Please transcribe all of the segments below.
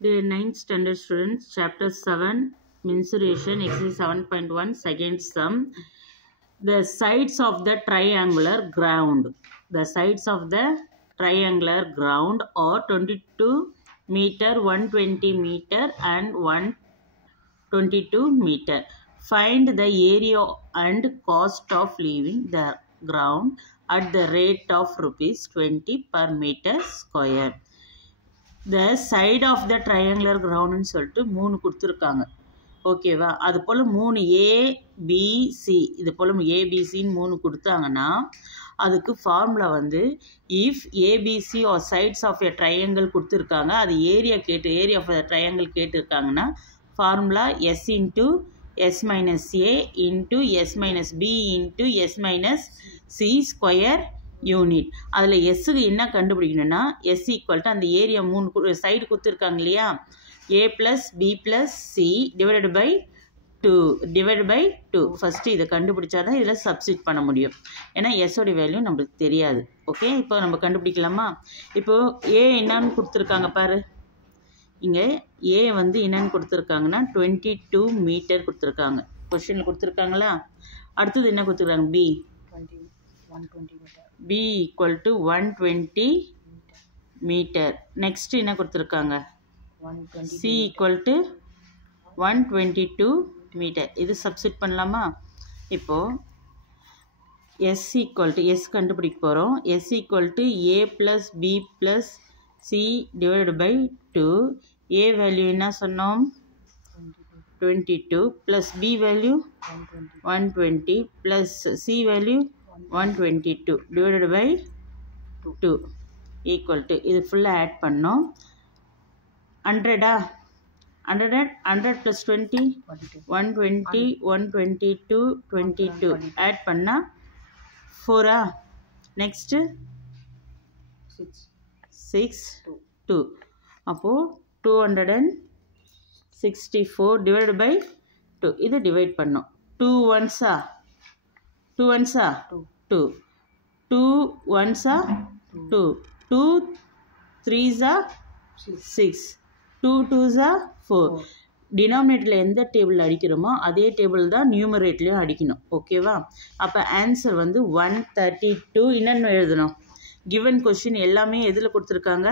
The 9th standard students, chapter 7, mensuration, exercise 7.1, second sum. The sides of the triangular ground. The sides of the triangular ground are 22 meter, 120 meter and 122 meter. Find the area and cost of leaving the ground at the rate of rupees 20 per meter square. The side of the triangular ground னு சொல்லிட்டு 3 கொடுத்துருக்காங்க. ஓகேவா, அது போல் 3 ABC, இது போல் ABCன்னு 3 கொடுத்தாங்கன்னா அதுக்கு formula வந்து if ABC are sides of a triangle கொடுத்துருக்காங்க, அது ஏரியா ஆஃப் த ட்ரையாங்கிள் கேட்டிருக்காங்கன்னா formula S into S minus A into S minus B into S minus C square unit. அதில் எஸ்ஸுக்கு என்ன கண்டுபிடிக்கணும்னா எஸ் ஈக்குவல் டு அந்த area 3 side கொடுத்துருக்காங்க இல்லையா, A plus B plus C divided by 2 first இதை கண்டுபிடிச்சா தான் இதில் சப்ஸ்டிட் பண்ண முடியும். ஏன்னா எஸ்ஸோடைய வேல்யூ நம்மளுக்கு தெரியாது. ஓகே, இப்போ நம்ம கண்டுபிடிக்கலாமா? இப்போது ஏ என்னன்னு கொடுத்துருக்காங்க பாரு, இங்கே ஏ வந்து என்னன்னு கொடுத்துருக்காங்கன்னா 22 மீட்டர் கொடுத்துருக்காங்க. கொஸ்டினில் கொடுத்துருக்காங்களா? அடுத்தது என்ன கொடுத்துருக்காங்க? B equal to 120 metre. Next என்ன கொடுத்துருக்காங்க? C equal to 122 metre. இது சப்ஸ்டிட் பண்ணலாமா? இப்போது S equal to S கண்டுபிடிக்க போகிறோம். S equal to A plus B plus C divided by 2. A value என்ன சொன்னோம்? 22 plus B value 120 plus C value 122 divided by 2 equal to இது ஃபுல்லாக add பண்ணோம். 100 plus 20 120 122 22 ஆட் பண்ணால் 4. நெக்ஸ்ட்டு 6 2. அப்போது 264 divided by 2. இது டிவைட் பண்ணோம். 2 1s 2 2 2 1s 2 2 3s 6 2 2s 4. டினாமினேட்டரில் எந்த டேபிள் அடிக்கிறோமோ அதே டேபிள் தான் நியூமரேட்லேயும் அடிக்கணும். ஓகேவா? அப்போ ஆன்சர் வந்து 132. என்னென்னு எழுதணும்? கிவன் கொஷின் எல்லாமே எதில் கொடுத்துருக்காங்க?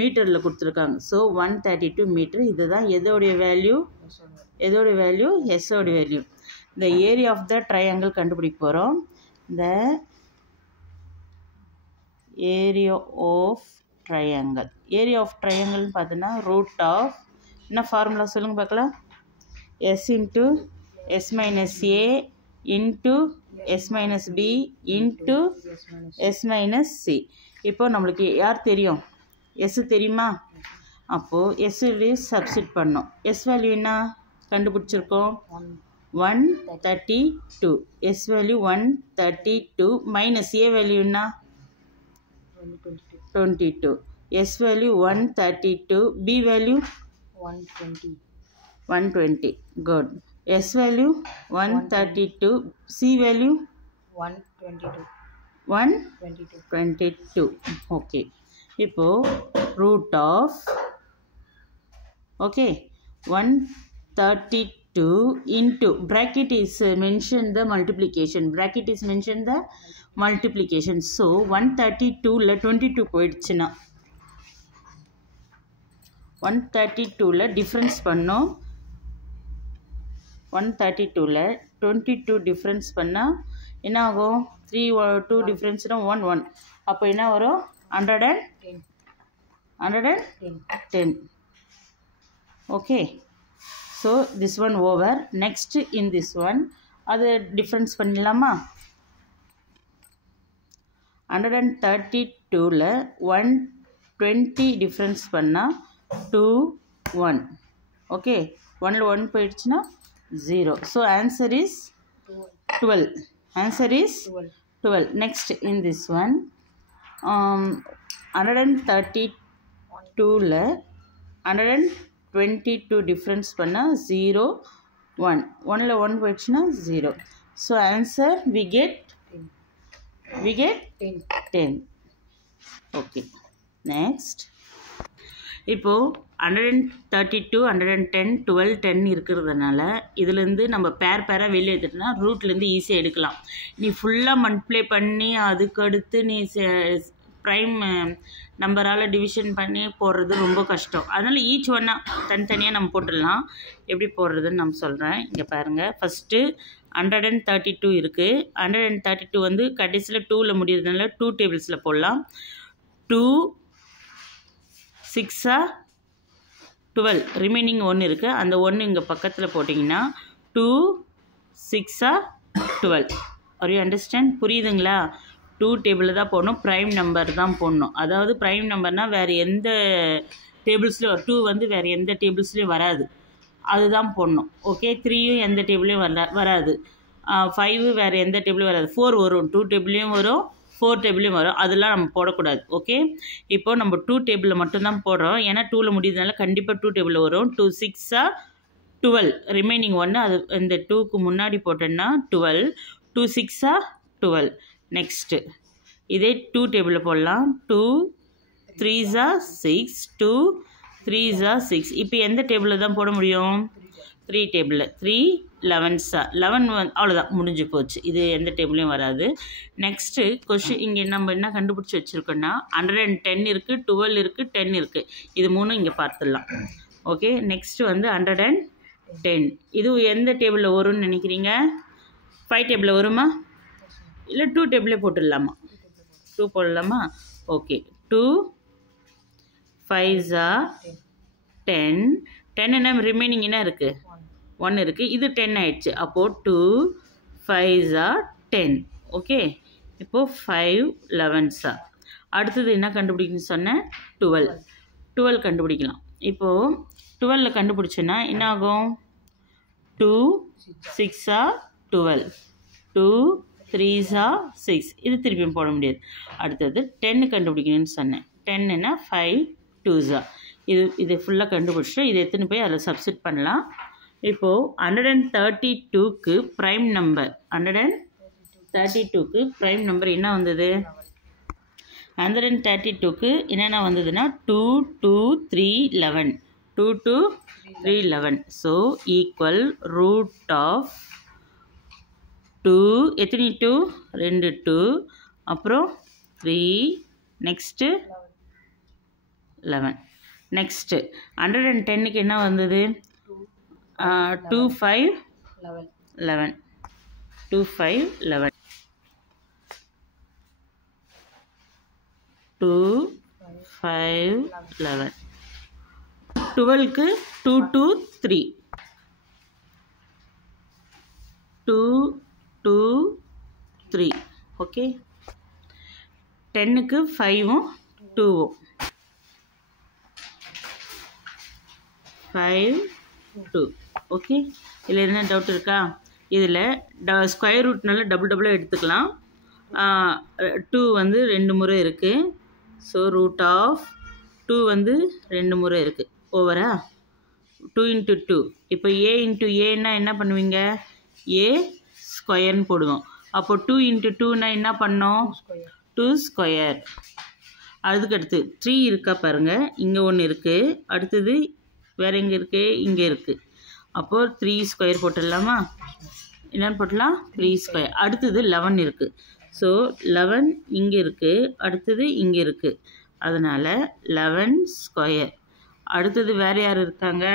மீட்டரில் கொடுத்துருக்காங்க. So 132 metre. இதுதான் எதோடைய வேல்யூ? எஸ்ஸோடைய வேல்யூ. இந்த ஏரியா ஆஃப் த ட்ரையாங்கிள் கண்டுபிடிக்க போகிறோம். இந்த ஏரியா ஆஃப் ட்ரையாங்கிள்னு பார்த்தோன்னா ரூட் ஆஃப் என்ன ஃபார்முலா சொல்லுங்கள் பார்க்கலாம்? S into S minus A into S minus B into S minus C. இப்போது நம்மளுக்கு யார் தெரியும்? எஸ் தெரியுமா? அப்போது எஸ் சப்ஸ்டிட் பண்ணோம். எஸ் வேல்யூ என்ன கண்டுபிடிச்சிருக்கோம்? 132. S value 132 minus A value என்ன? 22. S value 132, B value 120. Good. S value 132, C value 122. Okay, இப்போது root of 132 into bracket is mentioned the multiplication. So 132ல 22 போயிடுச்சுன்னா 132ல டிஃப்ரென்ஸ் பண்ணோம். 132ல 22 டிஃப்ரென்ஸ் பண்ணால் என்ன ஆகும்? 3 2 டிஃப்ரென்ஸ்னால் 1 1. அப்போ என்ன வரும்? 110. Okay, so this one over. Next in this one அது டிஃப்ரென்ஸ் பண்ணிடலாமா? 132ல 120 டிஃப்ரென்ஸ் பண்ணால் 2 1. ஓகே, 1ல் 1 போயிடுச்சுன்னா 0. So answer is 12. Next in this one 132ல 122 டிஃப்ரென்ஸ் பண்ணால் 0 1. 1ல் 1 போயிடுச்சுன்னா 0. So answer we get 10. Okay, next இப்போது 132 110 12 10 இருக்கிறதுனால இதுலேருந்து நம்ம பேராக வெளியே எடுத்துட்டோம்னா ரூட்லேருந்து ஈஸியாக எடுக்கலாம். நீ ஃபுல்லாக மல்டிப்ளை பண்ணி அதுக்கடுத்து நீ ப்ரைம் நம்பரால் டிவிஷன் பண்ணி போடுறது ரொம்ப கஷ்டம். அதனால் ஈச் ஒன்னாக தனித்தனியாக நம்ம போட்டுடலாம். எப்படி போடுறதுன்னு நம்ம சொல்கிறேன். இங்கே பாருங்கள், ஃபஸ்ட்டு 132 இருக்குது. 132 வந்து கடைசியில் 2ல் முடியறதுனால 2 டேபிள்ஸில் போடலாம். 2 6 12, ரிமைனிங் 1 இருக்குது. அந்த 1 இங்கே பக்கத்தில் போட்டிங்கன்னா 2 6 12. Are you understand? புரியுதுங்களா? 2 டேபிளில் தான் போடணும், ப்ரைம் நம்பர் தான் போடணும். அதாவது ப்ரைம் நம்பர்னால் வேறு எந்த டேபிள்ஸ்லையும் 2 வந்து வேறு எந்த டேபிள்ஸ்லையும் வராது, அதுதான் போடணும். ஓகே, 3யும் எந்த டேபிளையும் வராது, 5 வேறு எந்த டேபிளும் வராது. 4 வரும், 2 டேபிளையும் வரும், 4 டேபிளையும் வரும். அதெல்லாம் நம்ம போடக்கூடாது. ஓகே, இப்போ நம்ம 2 டேபிளில் மட்டும்தான் போடுறோம். ஏன்னா 2ல் முடியுதுனால கண்டிப்பாக 2 டேபிளில் வரும். 2 6 12, ரிமைனிங் 1 அது இந்த 2க்கு முன்னாடி போட்டோன்னா 12. 2 6 12. நெக்ஸ்ட்டு இதே 2 டேபிளில் போடலாம். 2 3 6, 2 3 6. இப்போ எந்த டேபிளில் தான் போட முடியும்? 3 டேபிளில். 3 11 11 அவ்வளோதான், முடிஞ்சு போச்சு. இது எந்த டேபிளையும் வராது. நெக்ஸ்ட்டு கொஷின் இங்கே நம்ம என்ன கண்டுபிடிச்சி வச்சுருக்கோன்னா 110 இருக்குது, 12 இருக்குது, 10 இருக்குது. இது 3 இங்கே பார்த்துடலாம். ஓகே, நெக்ஸ்ட்டு வந்து 110. இது எந்த டேபிளில் வரும்னு நினைக்கிறீங்க? 5 டேபிளில் வருமா இல்லை 2 டேபிளே போட்டுடலாமா? 2 போடலாமா? ஓகே, 2 5 10. 10 என்ன ரிமைனிங் என்ன இருக்குது? 1 இருக்குது. இது 10 ஆயிடுச்சு. அப்போது 2 5 10. ஓகே, இப்போது 5 11. அடுத்தது என்ன கண்டுபிடிக்கணும்னு சொன்னேன்? 12 கண்டுபிடிக்கலாம். இப்போது 12 கண்டுபிடிச்சோன்னா என்ன ஆகும்? 2 6 12, 2 3 6. இது திருப்பியும் போட முடியாது. அடுத்தது 10 கண்டுபிடிக்கணும்னு சொன்னேன். 10ன்னா 5 2 இது ஃபுல்லாக கண்டுபிடிச்சிட்டு இதை எடுத்துன்னு போய் அதில் சப்ஸ்டிட் பண்ணலாம். இப்போது 132க்கு ப்ரைம் நம்பர் 132க்கு ப்ரைம் நம்பர் என்ன வந்தது? 132க்கு என்னென்ன வந்ததுன்னா 2 2 3 11. 2 2 3 11. ஸோ ஈக்குவல் ரூட் ஆஃப் 2, எத்தனை 2? 2 2, அப்புறம் 3, நெக்ஸ்ட்டு 11. நெக்ஸ்ட்டு 110க்கு என்ன வந்தது? 2 5 11. 2 5 11. 2 5 11. 12க்கு 2 2 3. 2 2 3. ஓகே, 10க்கு 5ம் 2ம் 5 2. ஓகே, இதில் என்ன டவுட் இருக்கா? இதில் ஸ்கொயர் ரூட்னால டபுளாக எடுத்துக்கலாம். 2 வந்து 2 முறை இருக்குது. ஸோ ரூட் ஆஃப் 2 வந்து 2 முறை இருக்குது. ஓவரா 2 × 2. இப்போ a × a என்ன பண்ணுவீங்க? a ஸ்கொயர்னு போடுவோம். அப்போ 2 × 2னா என்ன பண்ணோம்? 2 ஸ்கொயர். அதுக்கடுத்து 3 இருக்கா பாருங்கள், இங்கே ஒன்று இருக்குது. அடுத்தது வேறு எங்கே இருக்குது? இங்கே இருக்குது. அப்போது 3 ஸ்கொயர் போட்டுடலாமா? என்னென்னு போட்டலாம்? 3 ஸ்கொயர். அடுத்தது 11 இருக்குது. ஸோ 11 இங்கே இருக்குது, அடுத்தது இங்கே இருக்குது. அதனால் 11 ஸ்கொயர். அடுத்தது வேறு யார் இருக்காங்க?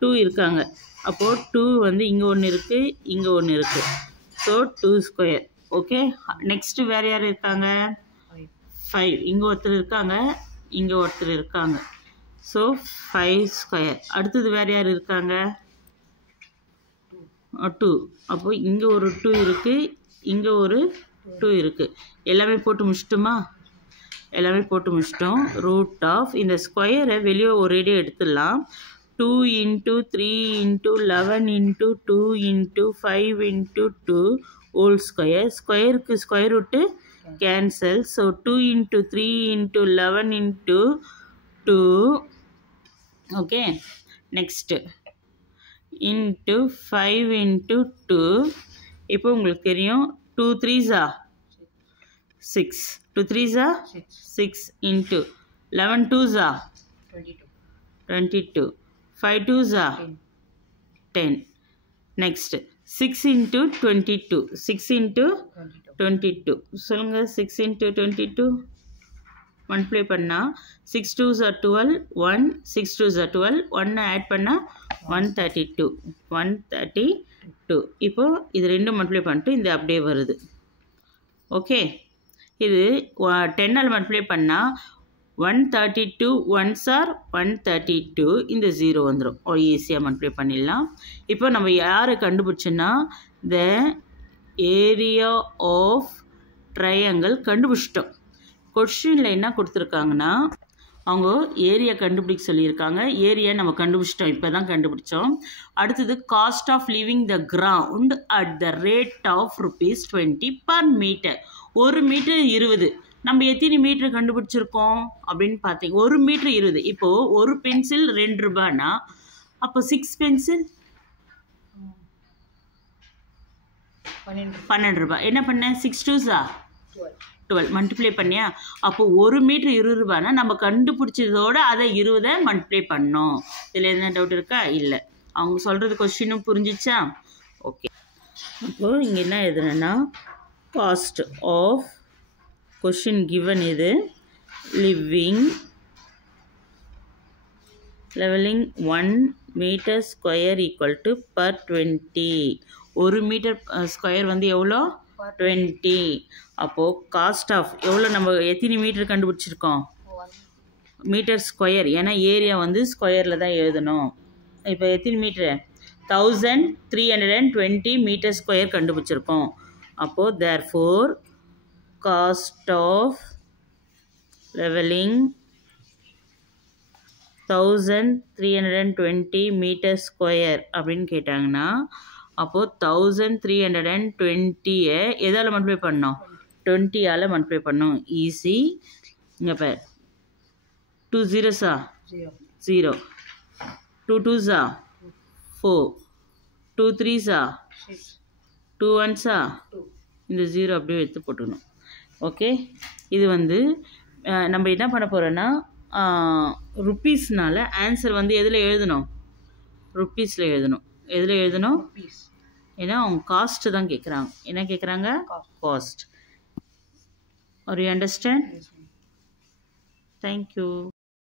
2 இருக்காங்க. அப்போது 2 வந்து இங்கே ஒன்று இருக்குது, இங்கே ஒன்று இருக்குது. So 2 square. ஓகே, நெக்ஸ்ட்டு வேறு யார் இருக்காங்க? 5. இங்கே ஒருத்தர் இருக்காங்க, இங்கே ஒருத்தர் இருக்காங்க. So 5 square. அடுத்தது வேறு யார் இருக்காங்க? 2. அப்போது இங்கே ஒரு 2 இருக்குது, இங்கே ஒரு 2 இருக்குது. எல்லாமே போட்டு முடிச்சிட்டோமா? எல்லாமே போட்டு முடிச்சிட்டோம். ரூட் ஆஃப் இந்த ஸ்கொயரை வெளியே ஒரேடியாக எடுத்துடலாம். 2 × 3 × 11 × 2 × 5 × 2 ஹோல் ஸ்கொயர். ஸ்கொயருக்கு square root cancel. So 2 × 3 × 11 × 2. Okay, next into 5 × 2. இப்போ உங்களுக்கு தெரியும் 2 3s 6. 2 3s 6 × 11 2s 22. 5 2s are 10. Next 6 into 22. 6 into 22. சொல்லுங்க 6 into 22. மல்டிப்ளை பண்ணா 6 2s are 12. 1 6 2s are 12. 1 add பண்ணா 132. 132. இப்போ இது ரெண்டும் மல்டிப்ளை பண்ணிட்டு இந்த அப்படியே வருது. ஓகே, இது 10 ஆல் மல்டிப்ளை பண்ணா 132 1s are 132. இந்த 0 வந்துடும். ஈஸியாக மல்டிப்ளை பண்ணிடலாம். இப்போ நம்ம யாரை கண்டுபிடிச்சோன்னா த ஏரியா ஆஃப் ட்ரையாங்கிள் கண்டுபிடிச்சிட்டோம். கொஸ்டினில் என்ன கொடுத்துருக்காங்கன்னா அவங்க ஏரியா கண்டுபிடிக்க சொல்லியிருக்காங்க. ஏரியா நம்ம கண்டுபிடிச்சிட்டோம், இப்போ தான் கண்டுபிடிச்சோம். அடுத்தது cost of living the ground at the rate of ₹20 per metre. 1 metre 20. நம்ம எத்தனை மீட்டர் கண்டுபிடிச்சிருக்கோம் அப்படின்னு பார்த்தீங்க. 1 மீட்டர் 20. இப்போது ஒரு பென்சில் ₹2 அப்போ 6 பென்சில் ₹12. என்ன பண்ண 6 2s are 12 மல்டிப்ளை பண்ணியா. அப்போ 1 மீட்டர் ₹20 நம்ம கண்டுபிடிச்சதோட அதை 20 மல்டிப்ளை பண்ணோம். இதில் எதுனா டவுட் இருக்கா? இல்லை. அவங்க சொல்கிறது கொஸ்டினும் புரிஞ்சிச்சா? ஓகே, இப்போது இங்கே என்ன எழுதுனா காஸ்ட் ஆஃப் கொஸ்டின் கிவன் இது levelling 1 metre square equal to per 20. 1 metre square வந்து எவ்வளோ? 20. அப்போது காஸ்ட் ஆஃப் எவ்வளோ, நம்ம எத்தனை மீட்டர் கண்டுபிடிச்சிருக்கோம்? மீட்டர் ஸ்கொயர், ஏன்னா ஏரியா வந்து ஸ்கொயரில் தான் எழுதணும். இப்போ எத்தனை மீட்ரு? 1320 மீட்டர் ஸ்கொயர் கண்டுபிடிச்சிருக்கோம். அப்போது therefore cost of levelling 1320 metre square அப்படின்னு கேட்டாங்கன்னா அப்போது 1320 எதால் மல்டிப்ளை பண்ணோம்? 20ஆல் மல்டிப்ளை பண்ணோம். ஈஸி. இங்கே பார் 2 zeros 0, 2 2s 4, 2 3s 2 1s இந்த 0 அப்படியே எடுத்து போட்டுக்கணும். ஓகே, இது வந்து நம்ம என்ன பண்ண போகிறோன்னா ருப்பீஸ்னால ஆன்சர் வந்து எதில் எழுதணும்? ருப்பீஸில் எழுதணும். எதில் எழுதணும்? ஏன்னா அவங்க காஸ்ட்டு தான் கேட்குறாங்க. என்ன கேட்குறாங்க? Cost. Or you understand? Thank you.